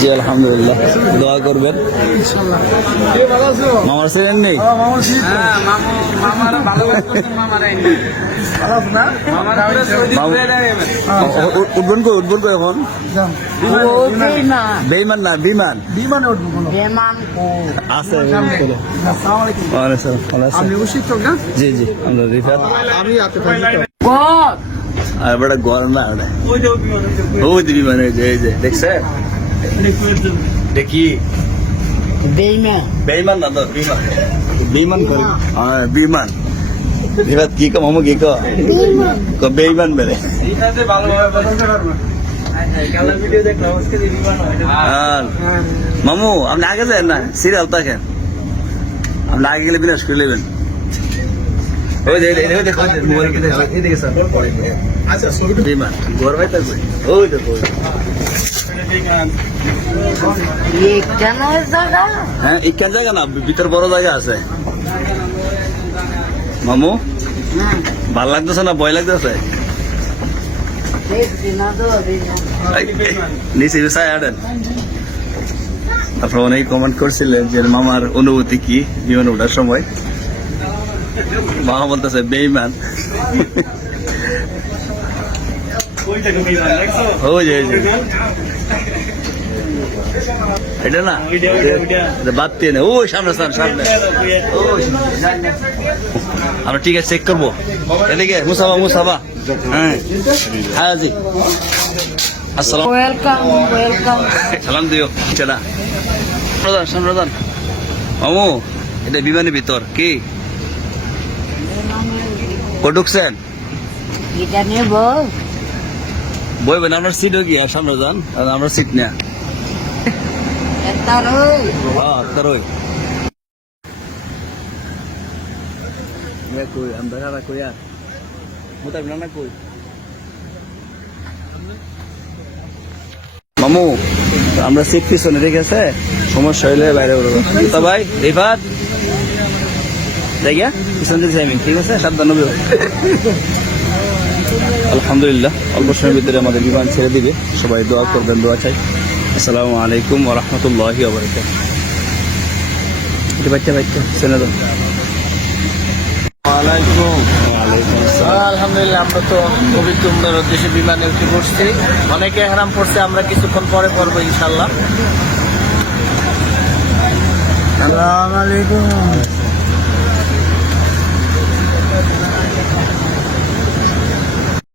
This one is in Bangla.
জি আলহামদুলিল্লাহ, দোয়া করবেন। মামার ছিলেন নেই? উঠবেন কই, উঠবেন কই এখন? বেইমান না, বিমান আছে। জি জি, আমরা রিফাত। আর বড় গল না ওই বিমান, এই যে দেখছেন? দেখি বেইমান না তো, বিমান বিমান করি। হ্যাঁ বিমান। রিফাত কি কো মামু, কি কো বেইমান বেড়ে। মামু আপনি আগে যান না, সিরিয়াল থাকেন। আপনি আগে গেলে বিনাশ করে নেবেন। বিমান ঘর ভাই থাকবে, ওই দেখো। হ্যাঁ ইকান জায়গা না, ভিতর বড় জায়গা আছে। মামু ভাল লাগতেছে না, ভয় লাগতেছে? নিচে চাই আনেন। আপনারা অনেক কমেন্ট করছিলেন যে মামার অনুভূতি কি বিমান ওঠার সময়। মামা বলতেছে বেইমান। এটা না বাদ দিয়ে না, ওই সামনে সামনে। আমরা ঠিক আছে, চেক করবো। এদিকে মুসাফা। হ্যাঁ হ্যাঁ জি, আসসালাম। সালাম দিও। চলা প্রধান মামু, এটা বিমানের ভিতর কি ঢুকছেন? বইবেন আপনার সিট কি আর সামনে যান, আমরা সিট না। মামু আমরা সিট পিছনে রেখেছে, সমস্যা হইলে বাইরে বেরোবো। তো ভাই রিফাত জায়গা পিছন দিয়েছি আমি, ঠিক আছে? সাবধান। আলহামদুলিল্লাহ, অল্প সময়ের ভিতরে আমাদের বিমান ছেড়ে দিবে। সবাই দোয়া করবেন, দোয়া চাই। আসসালামু আলাইকুম ওয়া রাহমাতুল্লাহি ওয়া বারাকাতুহু। বাচ্চা শুনে দাও। আলহামদুলিল্লাহ, আমরা তো পবিত্র উম্রার উদ্দেশ্যে বিমানে উঠে পড়ছি। অনেকে হেরাম পড়ছে, আমরা কিছুক্ষণ পরে পড়বো ইনশাল্লাহ। আসসালামু আলাইকুম।